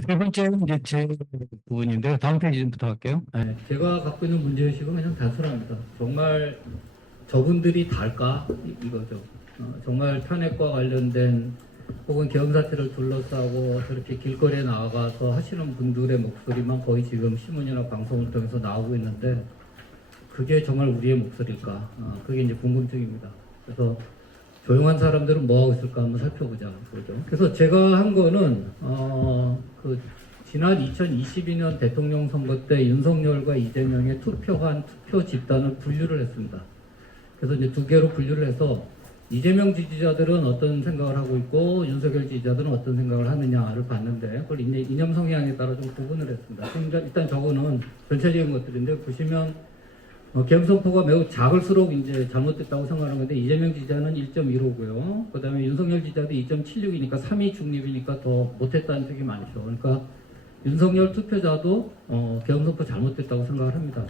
세 번째는 이제 제 부분인데요. 다음 페이지부터 할게요. 네. 제가 갖고 있는 문제의식은 그냥 단순합니다. 정말 저분들이 달까? 이거죠. 정말 탄핵과 관련된 혹은 계엄사태를 둘러싸고 저렇게 길거리에 나가서 하시는 분들의 목소리만 거의 지금 신문이나 방송을 통해서 나오고 있는데 그게 정말 우리의 목소리일까? 그게 이제 궁금증입니다. 그래서 조용한 사람들은 뭐 하고 있을까 한번 살펴보자. 그죠? 그래서 제가 한 거는, 지난 2022년 대통령 선거 때 윤석열과 이재명의 투표한 투표 집단을 분류를 했습니다. 그래서 이제 두 개로 분류를 해서 이재명 지지자들은 어떤 생각을 하고 있고 윤석열 지지자들은 어떤 생각을 하느냐를 봤는데 그걸 이념 성향에 따라 좀 구분을 했습니다. 일단 저거는 전체적인 것들인데 보시면 계엄선포가 매우 작을수록 이제 잘못됐다고 생각하는 건데 이재명 지지자는 1.15고요. 그 다음에 윤석열 지지자도 2.76이니까 3위 중립이니까 더 못했다는 쪽이 많죠. 그러니까 윤석열 투표자도 계엄선포 잘못됐다고 생각을 합니다.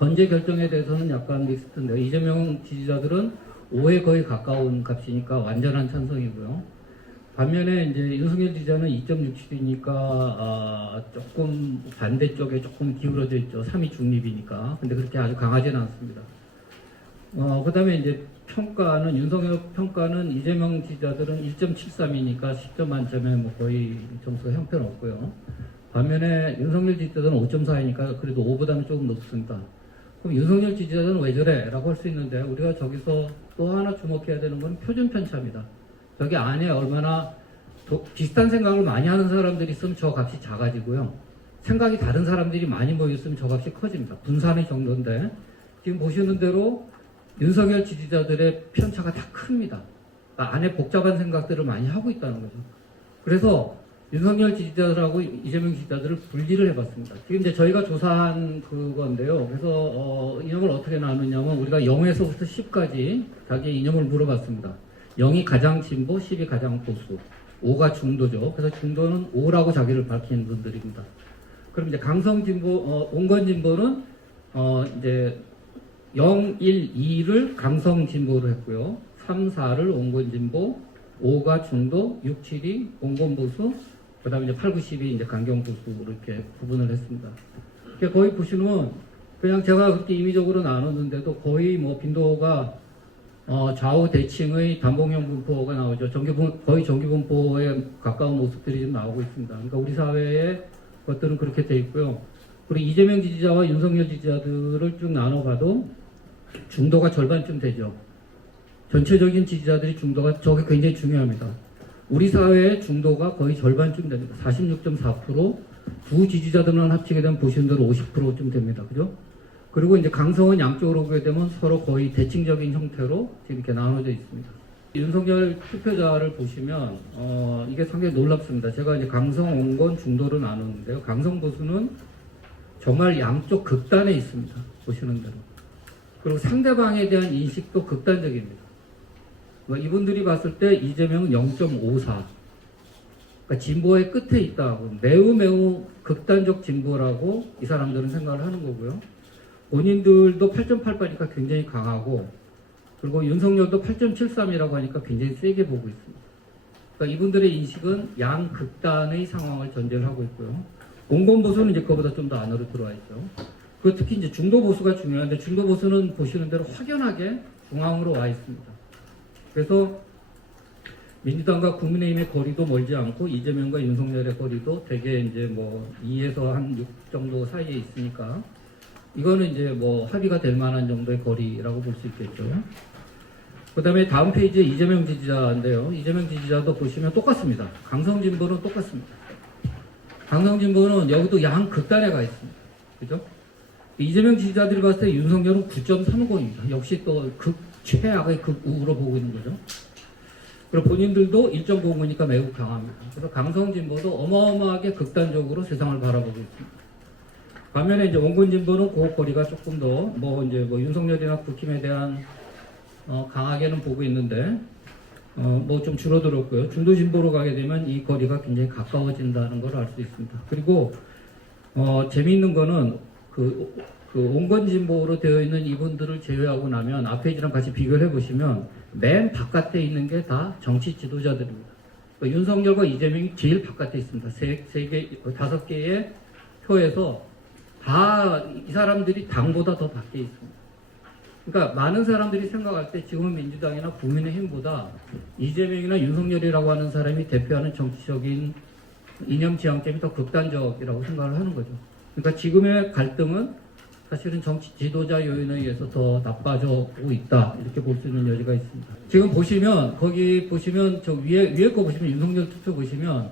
헌재 결정에 대해서는 약간 믹스인데 이재명 지지자들은 5에 거의 가까운 값이니까 완전한 찬성이고요. 반면에 이제 윤석열 지지자는 2.67이니까 조금 반대쪽에 조금 기울어져 있죠. 3위 중립이니까. 근데 그렇게 아주 강하지는 않습니다. 그 다음에 이제 평가는 윤석열 평가는 이재명 지지자들은 1.73이니까 10점 만점에 뭐 거의 점수가 형편없고요. 반면에 윤석열 지지자들은 5.4이니까 그래도 5보다는 조금 높습니다. 그럼 윤석열 지지자들은 왜 저래? 라고 할 수 있는데 우리가 저기서 또 하나 주목해야 되는 건 표준 편차입니다. 저기 안에 얼마나 비슷한 생각을 많이 하는 사람들이 있으면 저 값이 작아지고요. 생각이 다른 사람들이 많이 모였으면 저 값이 커집니다. 분산의 정도인데 지금 보시는 대로 윤석열 지지자들의 편차가 다 큽니다. 그러니까 안에 복잡한 생각들을 많이 하고 있다는 거죠. 그래서 윤석열 지지자들하고 이재명 지지자들을 분리를 해봤습니다. 지금 이제 저희가 조사한 그건데요. 그래서 이념을 어떻게 나누냐면 우리가 0에서부터 10까지 자기의 이념을 물어봤습니다. 0이 가장 진보, 10이 가장 보수, 5가 중도죠. 그래서 중도는 5라고 자기를 밝히는 분들입니다. 그럼 이제 강성 진보, 온건 진보는 이제 0, 1, 2를 강성 진보로 했고요. 3, 4를 온건 진보, 5가 중도, 6, 7이 온건 보수, 그 다음에 이제 8, 9, 10이 이제 강경 보수로 이렇게 구분을 했습니다. 거의 보시면 그냥 제가 그렇게 임의적으로 나눴는데도 거의 뭐 빈도가 좌우 대칭의 단봉형 분포가 나오죠. 거의 정기 분포에 가까운 모습들이 좀 나오고 있습니다. 그러니까 우리 사회의 것들은 그렇게 돼 있고요. 그리고 이재명 지지자와 윤석열 지지자들을 쭉 나눠봐도 중도가 절반쯤 되죠. 전체적인 지지자들이 중도가 저게 굉장히 중요합니다. 우리 사회의 중도가 거의 절반쯤 됩니다. 46.4%, 두 지지자들만 합치게 되면 보시는 대로 50%쯤 됩니다. 그죠? 그리고 이제 강성은 양쪽으로 오게 되면 서로 거의 대칭적인 형태로 지금 이렇게 나눠져 있습니다. 윤석열 투표자를 보시면 이게 상당히 놀랍습니다. 제가 이제 강성, 온건, 중도로 나누는데요. 강성 보수는 정말 양쪽 극단에 있습니다. 보시는 대로. 그리고 상대방에 대한 인식도 극단적입니다. 이분들이 봤을 때 이재명은 0.54. 그러니까 진보의 끝에 있다고 매우 극단적 진보라고 이 사람들은 생각을 하는 거고요. 본인들도 8.88이니까 굉장히 강하고 그리고 윤석열도 8.73이라고 하니까 굉장히 세게 보고 있습니다. 그러니까 이분들의 인식은 양극단의 상황을 전제를 하고 있고요. 온건 보수는 이제 그거보다 좀 더 안으로 들어와 있죠. 그리고 특히 이제 중도 보수가 중요한데 중도 보수는 보시는 대로 확연하게 중앙으로 와 있습니다. 그래서 민주당과 국민의힘의 거리도 멀지 않고 이재명과 윤석열의 거리도 되게 이제 뭐 2에서 한 6 정도 사이에 있으니까 이거는 이제 뭐 합의가 될 만한 정도의 거리라고 볼 수 있겠죠. 그 다음에 다음 페이지에 이재명 지지자인데요. 이재명 지지자도 보시면 똑같습니다. 강성 진보는 똑같습니다. 강성 진보는 여기도 양 극단에 가 있습니다. 그죠? 이재명 지지자들이 봤을 때 윤석열은 9.30입니다. 역시 또 최악의 극우로 보고 있는 거죠. 그리고 본인들도 1.05니까 매우 강합니다. 그래서 강성 진보도 어마어마하게 극단적으로 세상을 바라보고 있습니다. 반면에 이제 원군 진보는 그 거리가 조금 더 윤석열이나 국힘에 대한 강하게는 보고 있는데 뭐 좀 줄어들었고요. 중도 진보로 가게 되면 이 거리가 굉장히 가까워진다는 걸 알 수 있습니다. 그리고 재미있는 거는 그 온건 진보로 되어 있는 이분들을 제외하고 나면 앞 페이지랑 같이 비교를 해보시면 맨 바깥에 있는 게 다 정치 지도자들입니다. 윤석열과 이재명이 제일 바깥에 있습니다. 다섯 개의 표에서 다 이 사람들이 당보다 더 밖에 있습니다. 그러니까 많은 사람들이 생각할 때 지금 민주당이나 국민의힘보다 이재명이나 윤석열이라고 하는 사람이 대표하는 정치적인 이념 지향점이 더 극단적이라고 생각을 하는 거죠. 그러니까 지금의 갈등은 사실은 정치 지도자 요인에 의해서 더 나빠져오고 있다, 이렇게 볼 수 있는 여지가 있습니다. 지금 보시면 거기 보시면 저 위에 거 보시면 윤석열 투표 보시면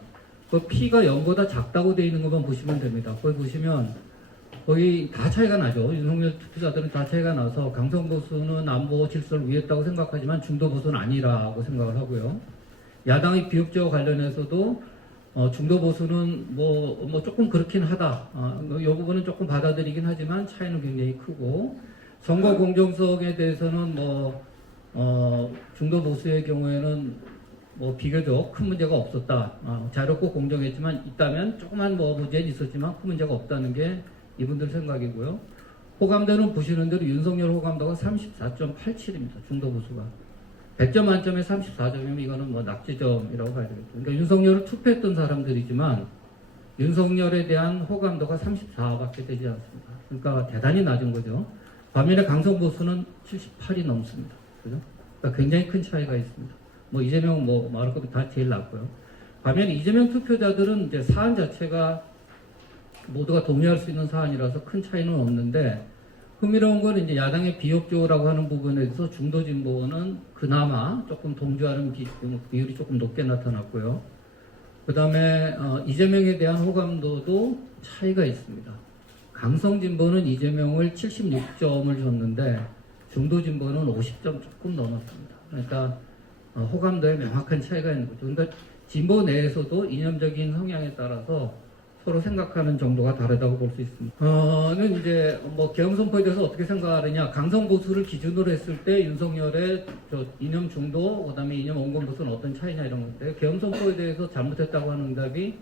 그 P가 0보다 작다고 되어 있는 것만 보시면 됩니다. 거기 보시면 거의 다 차이가 나죠. 윤석열 투표자들은 다 차이가 나서 강성 보수는 안보 질서를 위했다고 생각하지만 중도 보수는 아니라고 생각을 하고요. 야당의 비협조와 관련해서도 중도 보수는 뭐 조금 그렇긴 하다. 이 부분은 조금 받아들이긴 하지만 차이는 굉장히 크고, 선거 공정성에 대해서는 중도 보수의 경우에는 비교적 큰 문제가 없었다. 자유롭고 공정했지만 있다면 조그만 문제는 있었지만 큰 문제가 없다는 게 이분들 생각이고요. 호감도는 보시는 대로 윤석열 호감도가 34.87입니다. 중도 보수가. 100점 만점에 34점이면 이거는 낙지점이라고 봐야 되겠죠. 그러니까 윤석열을 투표했던 사람들이지만 윤석열에 대한 호감도가 34밖에 되지 않습니다. 그러니까 대단히 낮은 거죠. 반면에 강성 보수는 78이 넘습니다. 그죠? 그러니까 굉장히 큰 차이가 있습니다. 이재명 말할 것도 다 제일 낮고요. 반면에 이재명 투표자들은 이제 사안 자체가 모두가 동의할 수 있는 사안이라서 큰 차이는 없는데, 흥미로운 건 이제 야당의 비협조라고 하는 부분에 대해서 중도 진보는 그나마 조금 동조하는 비율이 조금 높게 나타났고요. 그 다음에 이재명에 대한 호감도도 차이가 있습니다. 강성 진보는 이재명을 76점을 줬는데 중도 진보는 50점 조금 넘었습니다. 그러니까 호감도에 명확한 차이가 있는 거죠. 그러니까 진보 내에서도 이념적인 성향에 따라서 서로 생각하는 정도가 다르다고 볼 수 있습니다. 는 이제 계엄 선포에 대해서 어떻게 생각하느냐. 강성 보수를 기준으로 했을 때 윤석열의 이념 중도, 그다음에 이념 온건 보수는 어떤 차이냐 이런 건데, 계엄 선포에 대해서 잘못했다고 하는 응답이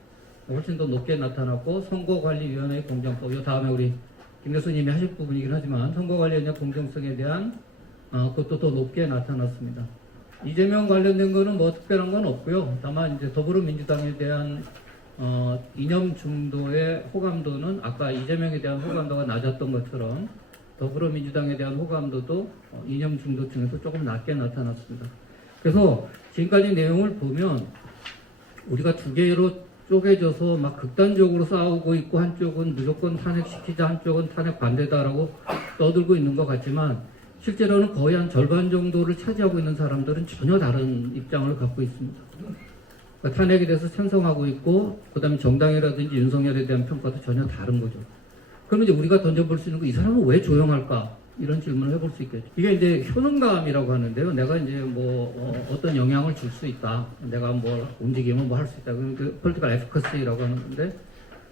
훨씬 더 높게 나타났고, 선거관리위원회 공정성, 이 다음에 우리 김 교수님이 하실 부분이긴 하지만 선거관리위원회 공정성에 대한 그것도 더 높게 나타났습니다. 이재명 관련된 거는 특별한 건 없고요. 다만 이제 더불어민주당에 대한 이념 중도의 호감도는 아까 이재명에 대한 호감도가 낮았던 것처럼 더불어민주당에 대한 호감도도 이념 중도 중에서 조금 낮게 나타났습니다. 그래서 지금까지 내용을 보면 우리가 두 개로 쪼개져서 극단적으로 싸우고 있고, 한쪽은 무조건 탄핵시키자, 한쪽은 탄핵 반대다라고 떠들고 있는 것 같지만 실제로는 거의 한 절반 정도를 차지하고 있는 사람들은 전혀 다른 입장을 갖고 있습니다. 그러니까 탄핵에 대해서 찬성하고 있고, 그 다음에 정당이라든지 윤석열에 대한 평가도 전혀 다른 거죠. 그러면 이제 우리가 던져볼 수 있는 거, 이 사람은 왜 조용할까? 이런 질문을 해볼 수 있겠죠. 이게 이제 효능감이라고 하는데요. 내가 이제 어떤 영향을 줄 수 있다. 내가 움직이면 할 수 있다. 그 political efficacy라고 하는 건데,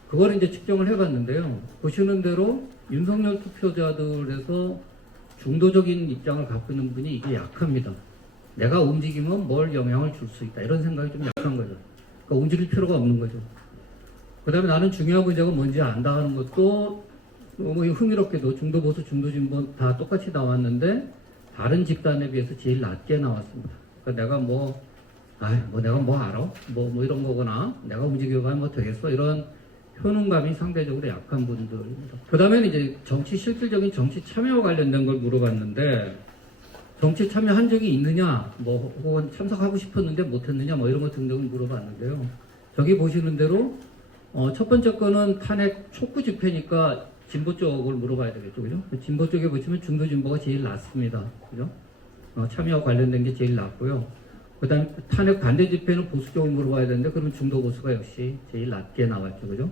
그걸 이제 측정을 해봤는데요. 보시는 대로 윤석열 투표자들에서 중도적인 입장을 갖고 있는 분이 이게 약합니다. 내가 움직이면 뭘 영향을 줄 수 있다. 이런 생각이 좀 약한 거죠. 그러니까 움직일 필요가 없는 거죠. 그 다음에 나는 중요한 문제가 뭔지 안다 하는 것도 흥미롭게도 중도 보수, 중도 진보 다 똑같이 나왔는데 다른 집단에 비해서 제일 낮게 나왔습니다. 그러니까 내가 내가 알아? 이런 거거나 내가 움직여가면 되겠어? 이런 효능감이 상대적으로 약한 분들입니다. 그 다음에는 이제 실질적인 정치 참여와 관련된 걸 물어봤는데, 정치 참여한 적이 있느냐, 혹은 참석하고 싶었는데 못했느냐, 이런 것 등등을 물어봤는데요. 저기 보시는 대로, 첫 번째 거는 탄핵 촉구 집회니까 진보 쪽을 물어봐야 되겠죠, 그죠? 진보 쪽에 보시면 중도 진보가 제일 낮습니다, 그죠? 참여와 관련된 게 제일 낮고요. 그 다음에 탄핵 반대 집회는 보수 쪽을 물어봐야 되는데, 그러면 중도 보수가 역시 제일 낮게 나왔죠, 그죠?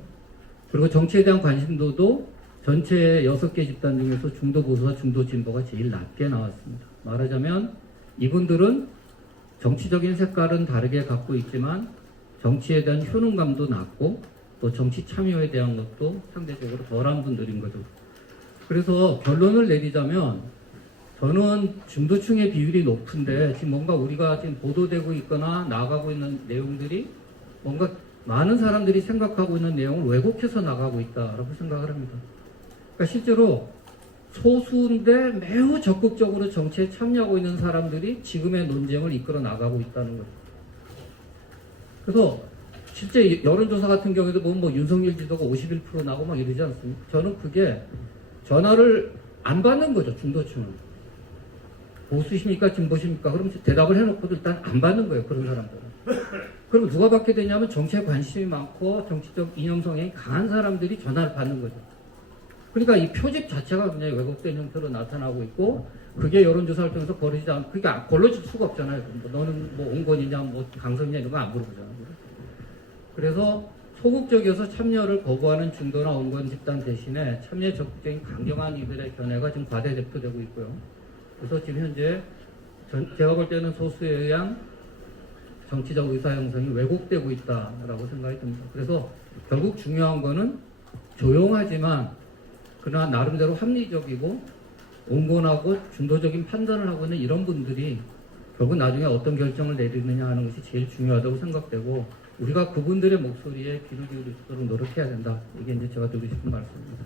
그리고 정치에 대한 관심도도 전체 6개 집단 중에서 중도 보수와 중도 진보가 제일 낮게 나왔습니다. 말하자면 이분들은 정치적인 색깔은 다르게 갖고 있지만 정치에 대한 효능감도 낮고 또 정치 참여에 대한 것도 상대적으로 덜한 분들인 거죠. 그래서 결론을 내리자면 저는 중도층의 비율이 높은데 지금 뭔가 우리가 지금 보도되고 있거나 나가고 있는 내용들이 뭔가 많은 사람들이 생각하고 있는 내용을 왜곡해서 나가고 있다라고 생각을 합니다. 그러니까 실제로 소수인데 매우 적극적으로 정치에 참여하고 있는 사람들이 지금의 논쟁을 이끌어 나가고 있다는 거죠. 그래서 실제 여론조사 같은 경우에도 보면 뭐 윤석열 지도가 51% 나고 막 이러지 않습니까? 저는 그게 전화를 안 받는 거죠, 중도층은. 보수십니까, 진보십니까? 그럼 대답을 해놓고도 일단 안 받는 거예요, 그런 사람들은. 그럼 누가 받게 되냐면 정치에 관심이 많고 정치적 이념 성향이 강한 사람들이 전화를 받는 거죠. 그러니까 이 표집 자체가 굉장히 왜곡된 형태로 나타나고 있고, 그게 여론조사를 통해서 벌어지지 않고, 그러니까 걸러질 수가 없잖아요. 뭐 너는 뭐 온건이냐, 뭐 강성이냐 이런 거 안 물어보잖아요. 그래서 소극적이어서 참여를 거부하는 중도나 온건 집단 대신에 참여에 적극적인 강경한 이들의 견해가 지금 과대 대표되고 있고요. 그래서 지금 현재 제가 볼 때는 소수에 의한 정치적 의사 형성이 왜곡되고 있다라고 생각이 듭니다. 그래서 결국 중요한 거는 조용하지만 그러나 나름대로 합리적이고 온건하고 중도적인 판단을 하고 있는 이런 분들이 결국 나중에 어떤 결정을 내리느냐 하는 것이 제일 중요하다고 생각되고, 우리가 그분들의 목소리에 귀를 기울일 수 있도록 노력해야 된다. 이게 이제 제가 드리고 싶은 말씀입니다.